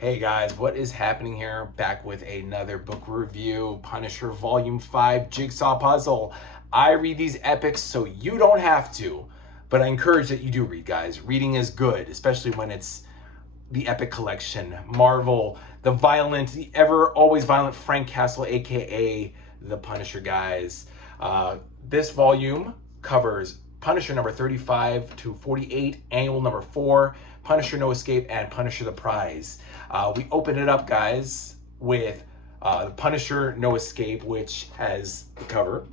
Hey guys, what is happening here? Back with another book review, Punisher Volume 5 Jigsaw Puzzle. I read these epics so you don't have to, but I encourage that you do read, guys. Reading is good, especially when it's the epic collection. Marvel, the violent, the ever always violent Frank Castle, aka the Punisher, guys. This volume covers Punisher number 35 to 48, annual number 4, Punisher No Escape, and Punisher the Prize. We open it up, guys, with the Punisher No Escape, which has the cover.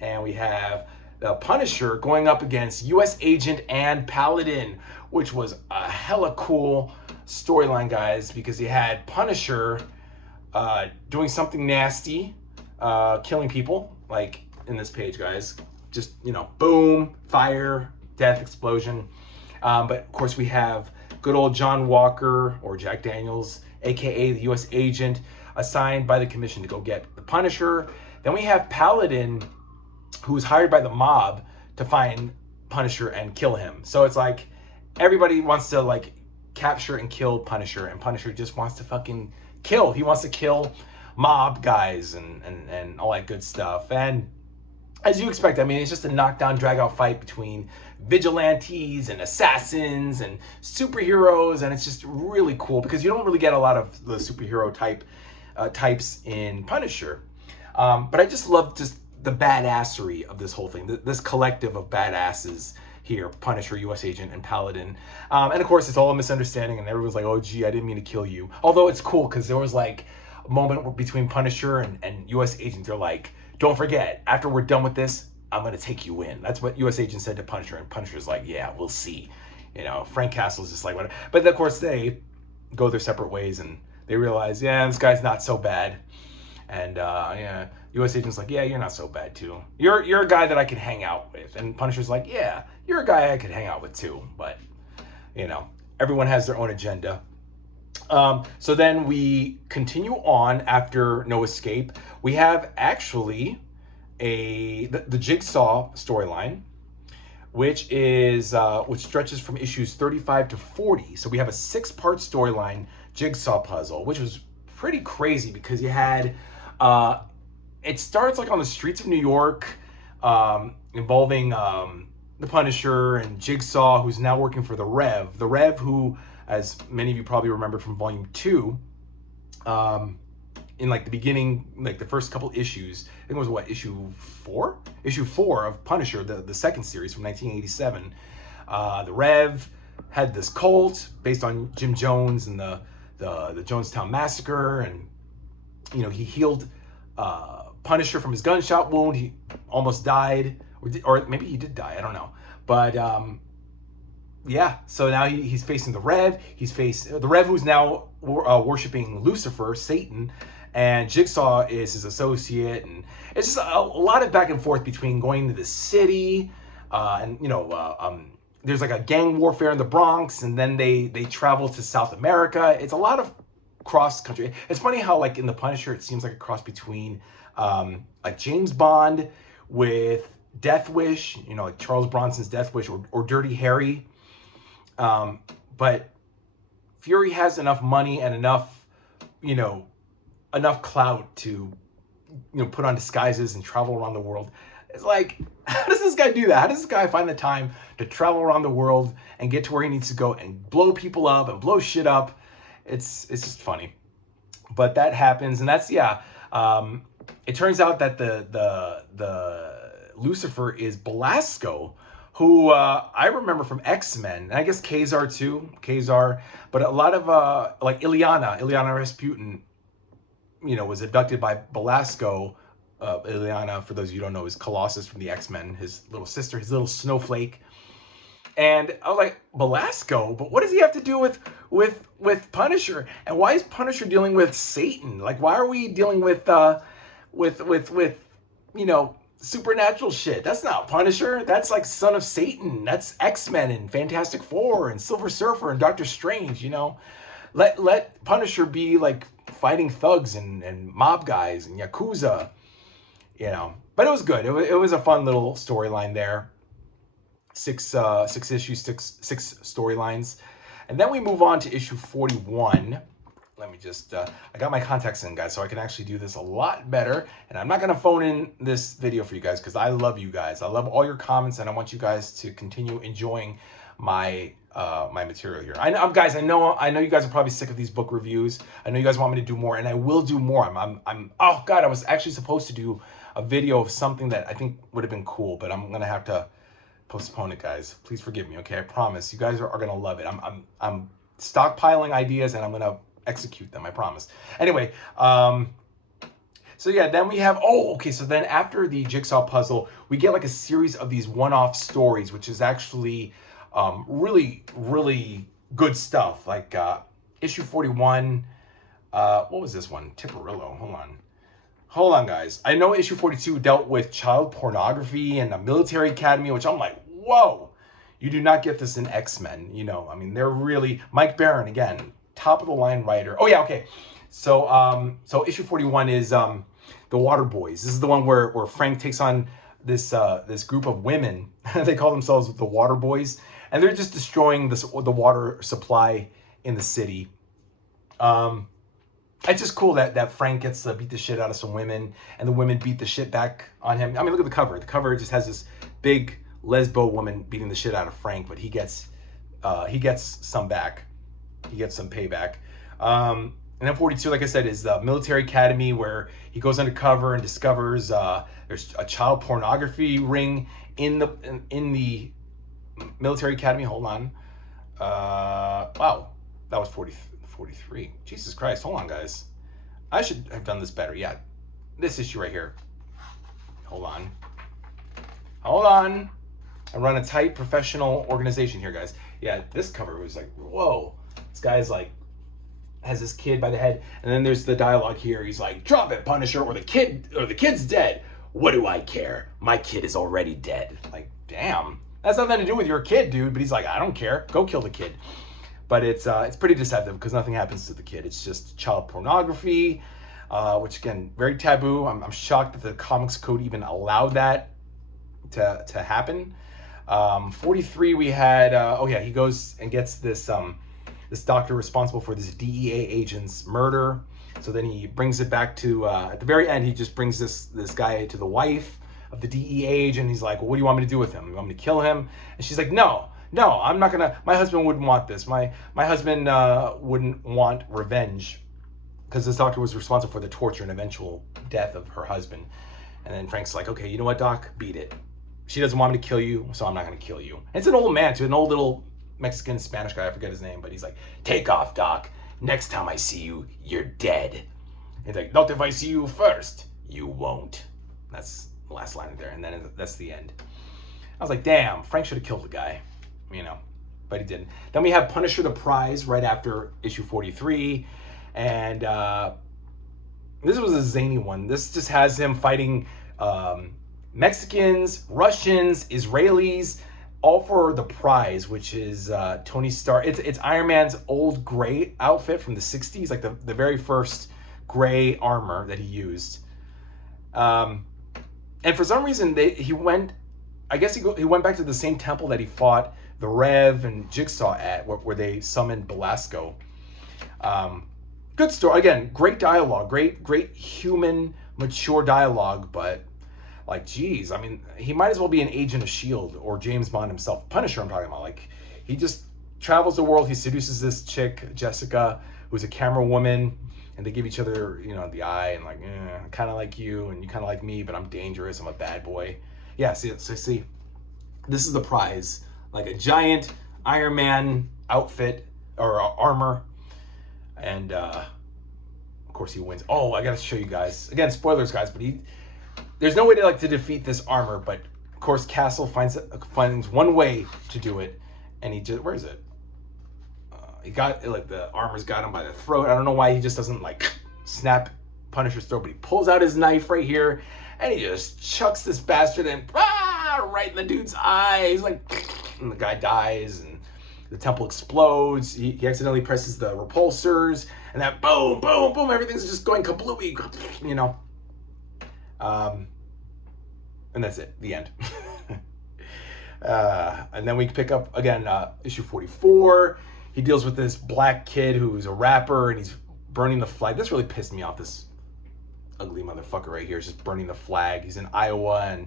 And we have the Punisher going up against U.S. Agent and Paladin, which was a hella cool storyline, guys, because you had Punisher doing something nasty, killing people, like in this page, guys. Just, boom, fire, death, explosion. But of course, we have good old John Walker, or Jack Daniels, aka the U.S. Agent, assigned by the Commission to go get the Punisher. Then we have Paladin, who was hired by the mob to find Punisher and kill him. So it's like everybody wants to capture and kill Punisher, and Punisher just wants to fucking kill. He wants to kill mob guys and all that good stuff. And as you expect, I mean, it's just a knockdown, drag-out fight between vigilantes and assassins and superheroes, and it's just really cool because you don't really get a lot of the superhero types in Punisher. But I just love just the badassery of this whole thing, this collective of badasses here, Punisher, U.S. Agent, and Paladin. And of course, it's all a misunderstanding, and everyone's like, oh, gee, I didn't mean to kill you. Although it's cool because there was like a moment between Punisher and U.S. Agent. They're like, don't forget, after we're done with this, I'm going to take you in. That's what U.S. Agent said to Punisher, and Punisher's like, yeah, we'll see. Frank Castle's just like, whatever. But of course, they go their separate ways, and they realize, yeah, this guy's not so bad. And yeah, U.S. Agent's like, yeah, you're not so bad too. You're a guy that I could hang out with. And Punisher's like, yeah, you're a guy I could hang out with too. But, everyone has their own agenda. So then we continue on after No Escape. We have actually the Jigsaw storyline, which stretches from issues 35 to 40. So we have a 6-part storyline Jigsaw puzzle, which was pretty crazy because you had it starts like on the streets of New York, involving the Punisher and Jigsaw, who's now working for the Rev. The Rev, who, as many of you probably remember from Volume 2, in the beginning, the first couple issues, I think it was what, issue 4? Issue 4 of Punisher, the second series from 1987. The Rev had this cult based on Jim Jones and the Jonestown Massacre, and he healed Punisher from his gunshot wound. He almost died, or maybe he did die, I don't know. But yeah, so now he's facing the Rev. The Rev, who's now worshiping Lucifer, Satan, and Jigsaw is his associate. And it's just a lot of back and forth between going to the city, and there's like a gang warfare in the Bronx, and then they travel to South America. It's a lot of cross country. It's funny how in the Punisher, it seems like a cross between like James Bond with Death Wish, like Charles Bronson's Death Wish, or Dirty Harry. But Fury has enough money and enough clout to put on disguises and travel around the world. It's like, how does this guy do that? How does this guy find the time to travel around the world and get to where he needs to go and blow people up and blow shit up? It's just funny. But that happens, and that's, yeah. It turns out that the Lucifer is Belasco, who I remember from X-Men, and I guess Kazar too, but a lot of Ileana Rasputin, was abducted by Belasco. Ileana, for those of you who don't know, is Colossus from the X-Men, his little sister, his little snowflake. And I was like, Belasco? But what does he have to do with Punisher? And why is Punisher dealing with Satan? Why are we dealing with supernatural shit? That's not Punisher. That's Son of Satan. That's X-Men and Fantastic Four and Silver Surfer and Doctor Strange. Let Punisher be fighting thugs and mob guys and Yakuza. But it was good. It was a fun little storyline there. Six issues, six storylines. And then we move on to issue 41, let me just, I got my contacts in, guys, so I can actually do this a lot better. And I'm not going to phone in this video for you guys because I love you guys. I love all your comments, and I want you guys to continue enjoying my my material here. I know, guys, I know you guys are probably sick of these book reviews. I know you guys want me to do more, and I will do more. Oh God, I was actually supposed to do a video of something that I think would have been cool, but I'm gonna have to postpone it, guys. Please forgive me, okay? I promise. You guys are gonna love it. I'm stockpiling ideas, and I'm gonna execute them. I promise. Anyway, so yeah, then we have, so then after the Jigsaw puzzle, we get like a series of these one-off stories, which is actually really, really good stuff. Like issue 41, what was this one? Tipperillo, hold on, guys. I know issue 42 dealt with child pornography and a military academy, which I'm like, whoa, you do not get this in X-Men. You know, I mean, they're really, Mike Barron, again, top of the line writer. Oh yeah, okay. So so issue 41 is the Water Boys. This is the one where Frank takes on this this group of women. They call themselves the Water Boys, and they're just destroying the water supply in the city. It's just cool that Frank gets to beat the shit out of some women, and the women beat the shit back on him. I mean, look at the cover. The cover just has this big lesbo woman beating the shit out of Frank, but he gets some back. He gets some payback. And then 42, like I said, is the military academy, where he goes undercover and discovers there's a child pornography ring in the military academy. Hold on. Wow, that was 43. Jesus Christ, hold on, guys. I should have done this better. Yeah, this issue right here. Hold on. I run a tight professional organization here, guys. Yeah, this cover was like, whoa. This guy's like, has this kid by the head, and then there's the dialogue here. He's like, drop it, Punisher, or the kid's dead. What do I care? My kid is already dead. Like, damn. That's nothing to do with your kid, dude. But he's like, I don't care. Go kill the kid. But it's pretty deceptive because nothing happens to the kid. It's just child pornography, which again, very taboo. I'm shocked that the Comics Code even allowed that to happen. 43, we had, he goes and gets this doctor responsible for this DEA agent's murder. So then he brings it back to, at the very end, he just brings this guy to the wife of the DEA agent. He's like, well, what do you want me to do with him? You want me to kill him? And she's like, no, I'm not gonna, my husband wouldn't want this. My husband wouldn't want revenge, because this doctor was responsible for the torture and eventual death of her husband. And then Frank's like, okay, you know what, Doc? Beat it. She doesn't want me to kill you, so I'm not gonna kill you. And it's an old man too, an old little Mexican Spanish guy, I forget his name, but he's like, take off, Doc. Next time I see you, you're dead. And he's like, not if I see you first. You won't. That's the last line there, and then that's the end. I was like, damn, Frank should have killed the guy, you know, but he didn't. Then we have Punisher the Prize right after issue 43, and this was a zany one. This just has him fighting Mexicans, Russians, Israelis, all for the prize, which is Tony Stark. It's Iron Man's old gray outfit from the 60s, like the very first gray armor that he used. And for some reason, he went back to the same temple that he fought the Rev and Jigsaw at, where they summoned Belasco. Good story. Again, great dialogue, great human, mature dialogue, but like, geez, I mean, he might as well be an agent of S.H.I.E.L.D. or James Bond himself. Punisher, I'm talking about. Like, he just travels the world. He seduces this chick, Jessica, who's a camera woman, and they give each other, you know, the eye, and like, I kind of like you, and you kind of like me, but I'm dangerous. I'm a bad boy. Yeah, see, this is the prize. Like a giant Iron Man outfit, or armor, and of course he wins. Oh, I gotta show you guys. Again, spoilers, guys, but there's no way to defeat this armor, but of course Castle finds one way to do it, and he just, where is it? He got, like, the armor's got him by the throat. I don't know why he just doesn't like snap Punisher's throat, but he pulls out his knife right here, and he just chucks this bastard in, right in the dude's eyes, like, and the guy dies, and the temple explodes. He accidentally presses the repulsors, and that boom, boom, boom, everything's just going kablooey, you know. And that's it, the end. And then we pick up, again, issue 44. He deals with this black kid who's a rapper, and he's burning the flag. This really pissed me off. This ugly motherfucker right here is just burning the flag. He's in Iowa, and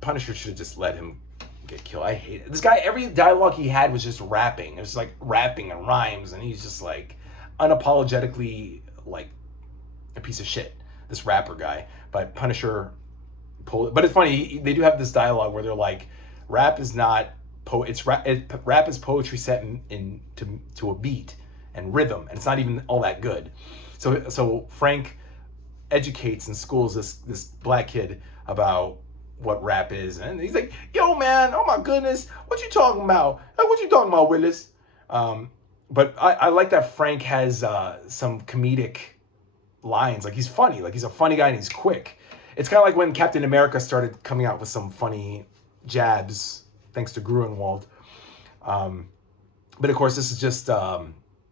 Punisher should have just let him get killed. I hate it. This guy, every dialogue he had was just rapping. It was like rapping and rhymes, and he's just like unapologetically like a piece of shit. This rapper guy, but Punisher. But it's funny. They do have this dialogue where they're like, rap is not rap is poetry set to a beat and rhythm, and it's not even all that good. So Frank educates and schools this black kid about what rap is, and he's like, yo man, oh my goodness, what you talking about? What you talking about, Willis? But I like that Frank has some comedic lines. Like, he's funny, like he's a funny guy and he's quick. It's kind of like when Captain America started coming out with some funny jabs, thanks to Gruenwald. But of course, this is just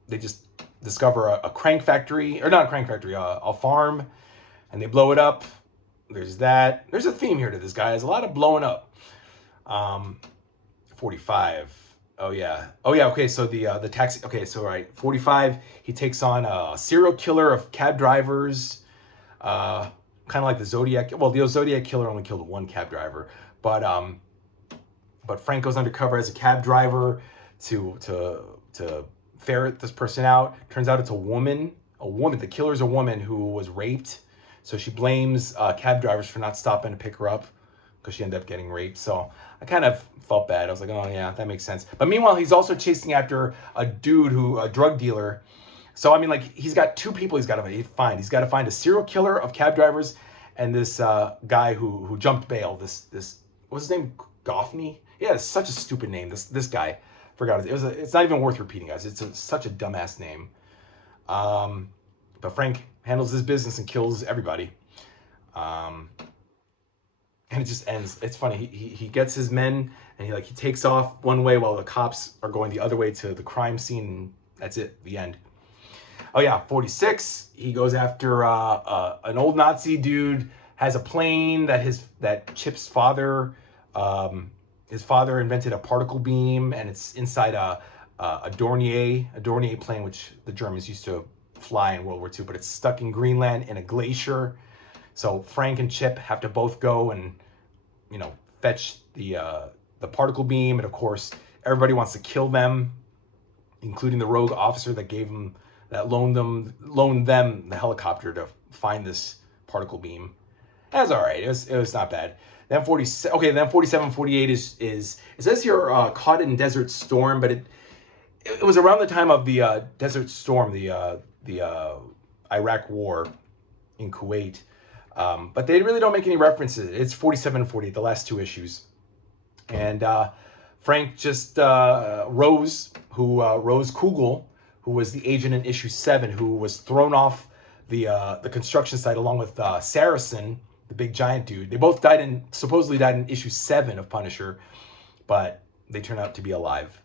they just discover a crank factory, or not a crank factory, a farm, and they blow it up. There's that. There's a theme here to this, guys. A lot of blowing up. 45. Oh yeah. Okay, so the taxi. Okay, so right. 45. He takes on a serial killer of cab drivers. Kind of like the Zodiac. Well, the Zodiac killer only killed one cab driver, but Frank goes undercover as a cab driver to ferret this person out. Turns out it's a woman. The killer's a woman who was raped. So she blames cab drivers for not stopping to pick her up because she ended up getting raped. So I kind of felt bad. I was like, oh yeah, that makes sense. But meanwhile, he's also chasing after a dude a drug dealer. So I mean, like, he's got two people he's got to find. He's got to find a serial killer of cab drivers and this guy who jumped bail. This what's his name? Goffney? Yeah, it's such a stupid name. This guy, forgot it. It's not even worth repeating, guys. It's such a dumbass name. But Frank handles his business and kills everybody. And it just ends. It's funny. He gets his men and he takes off one way while the cops are going the other way to the crime scene. And that's it. The end. Oh yeah, 46. He goes after an old Nazi dude. Has a plane that Chip's father. His father invented a particle beam, and it's inside a Dornier plane, which the Germans used to fly in World War II, but it's stuck in Greenland in a glacier. So Frank and Chip have to both go and, fetch the particle beam, and of course everybody wants to kill them, including the rogue officer that loaned them the helicopter to find this particle beam. That's all right. It was not bad. Then 47, 48 is it says here caught in Desert Storm, but it was around the time of the Desert Storm, the Iraq War in Kuwait. But they really don't make any references. It's 47 and 48, the last two issues. And Frank just Rose Kugel, who was the agent in issue 7, who was thrown off the construction site along with Saracen, the big giant dude. They both supposedly died in issue 7 of Punisher, but they turn out to be alive.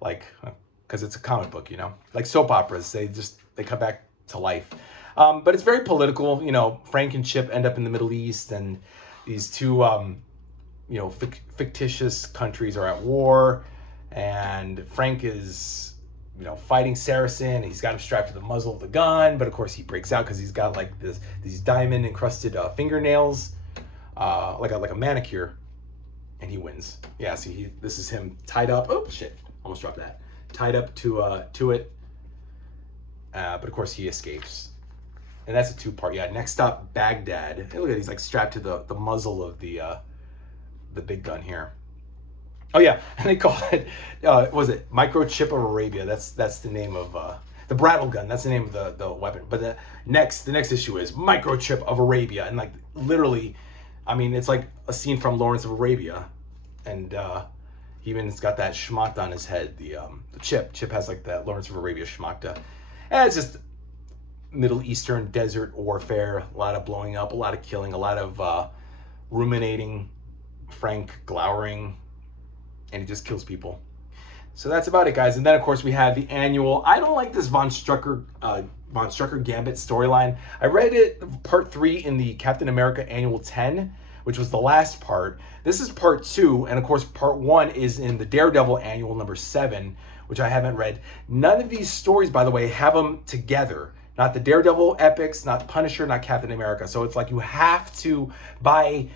Because it's a comic book, like soap operas. They come back to life. But it's very political. Frank and Chip end up in the Middle East, and these two, fictitious countries are at war, and Frank is, fighting Saracen. He's got him strapped to the muzzle of the gun, but of course he breaks out because he's got like these diamond encrusted fingernails, like a manicure, and he wins. Yeah, see, this is him tied up. Oh shit, almost dropped that. Tied up to it, but of course he escapes. And that's a 2-part. Yeah, next stop, Baghdad. Hey, look at he's like strapped to the muzzle of the big gun here. Oh yeah, and they call it was it Microchip of Arabia? That's the name of the Brattle gun. That's the name of the weapon. But the next issue is Microchip of Arabia, and like literally, I mean, it's like a scene from Lawrence of Arabia, and even it's got that schmacht on his head. The chip has like that Lawrence of Arabia schmachta, and it's just Middle Eastern desert warfare. A lot of blowing up, a lot of killing, a lot of ruminating. Frank glowering, and he just kills people. So that's about it, guys. And then of course we have the annual. I don't like this Von Strucker Gambit storyline. I read it part 3 in the Captain America Annual 10, which was the last part. This is part 2, and of course part 1 is in the Daredevil Annual number 7, which I haven't read. None of these stories, by the way, have them together. Not the Daredevil epics, not Punisher, not Captain America. So it's like you have to buy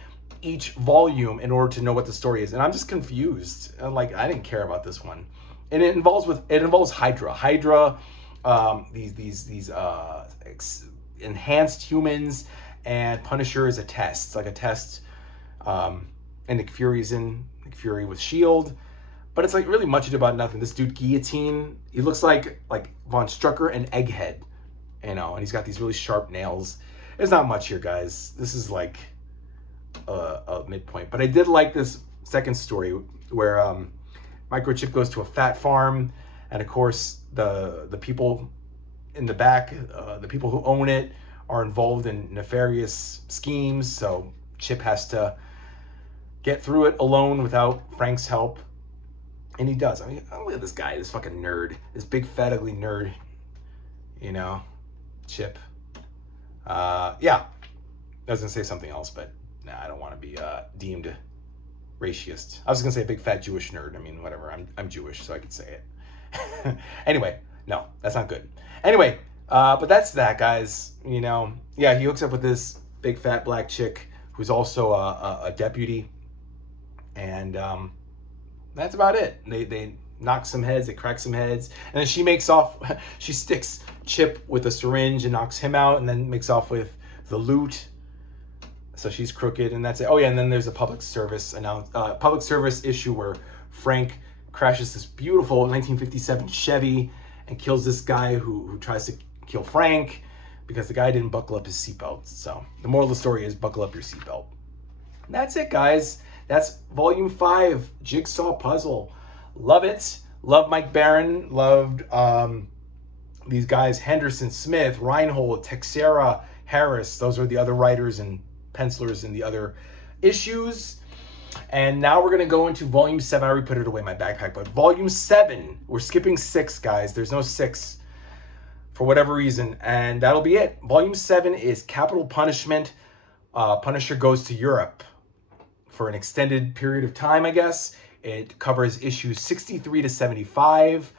each volume in order to know what the story is. And I'm just confused. Like, I didn't care about this one. And it involves Hydra. These enhanced humans, and Punisher is a test. It's like a test. And Nick Fury's in. Nick Fury with S.H.I.E.L.D. But it's like really much about nothing. This dude Guillotine, he looks like Von Strucker and Egghead, you know, and he's got these really sharp nails. There's not much here, guys. This is like a midpoint. But I did like this second story where Microchip goes to a fat farm, and of course the people in the back, the people who own it, are involved in nefarious schemes. So Chip has to get through it alone without Frank's help. And he does. I mean, look at this guy, this fucking nerd, this big fat ugly nerd, you know, Chip. Yeah, I was gonna say something else, but nah, I don't want to be deemed racist. I was gonna say a big fat Jewish nerd. I mean, whatever. I'm Jewish, so I could say it. Anyway, no, that's not good. Anyway, but that's that, guys. You know, yeah, he hooks up with this big fat black chick who's also a deputy, and that's about it. They knock some heads, they crack some heads, and then she makes off. She sticks Chip with a syringe and knocks him out, and then makes off with the loot. So she's crooked, and that's it. Oh yeah, and then there's a public service issue where Frank crashes this beautiful 1957 Chevy and kills this guy who tries to kill Frank because the guy didn't buckle up his seatbelt. So the moral of the story is buckle up your seatbelt. That's it, guys. That's volume 5, Jigsaw Puzzle. Love it. Love Mike Barron. Loved these guys, Henderson, Smith, Reinhold, Texera, Harris. Those are the other writers and pencilers in the other issues. And now we're going to go into volume 7. I already put it away in my backpack, but volume 7, we're skipping 6, guys. There's no 6 for whatever reason, and that'll be it. Volume 7 is Capital Punishment. Punisher goes to Europe for an extended period of time, I guess. It covers issues 63 to 75.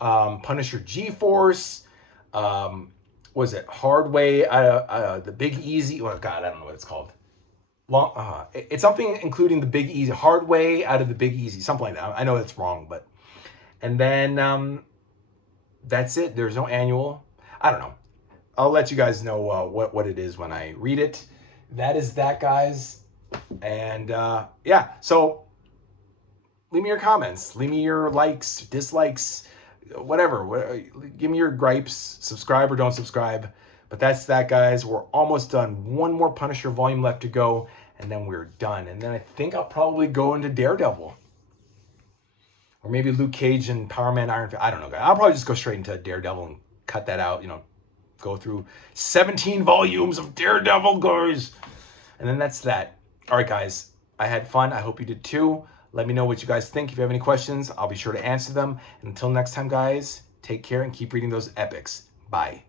Punisher G-Force. Was it Hard Way? The Big Easy. Oh, God, I don't know what it's called. It's something including the Big Easy. Hard Way out of the Big Easy. Something like that. I know that's wrong, but... And then that's it. There's no annual. I don't know. I'll let you guys know what it is when I read it. That is that, guys. And yeah, so leave me your comments, leave me your likes, dislikes, whatever. Give me your gripes, subscribe or don't subscribe. But that's that, guys. We're almost done. One more Punisher volume left to go, and then we're done. And then I think I'll probably go into Daredevil, or maybe Luke Cage and Power Man, Iron Fist. I don't know, guys. I'll probably just go straight into Daredevil and cut that out, you know, go through 17 volumes of Daredevil, guys. And then that's that. All right, guys, I had fun. I hope you did too. Let me know what you guys think. If you have any questions, I'll be sure to answer them. And until next time, guys, take care and keep reading those epics. Bye.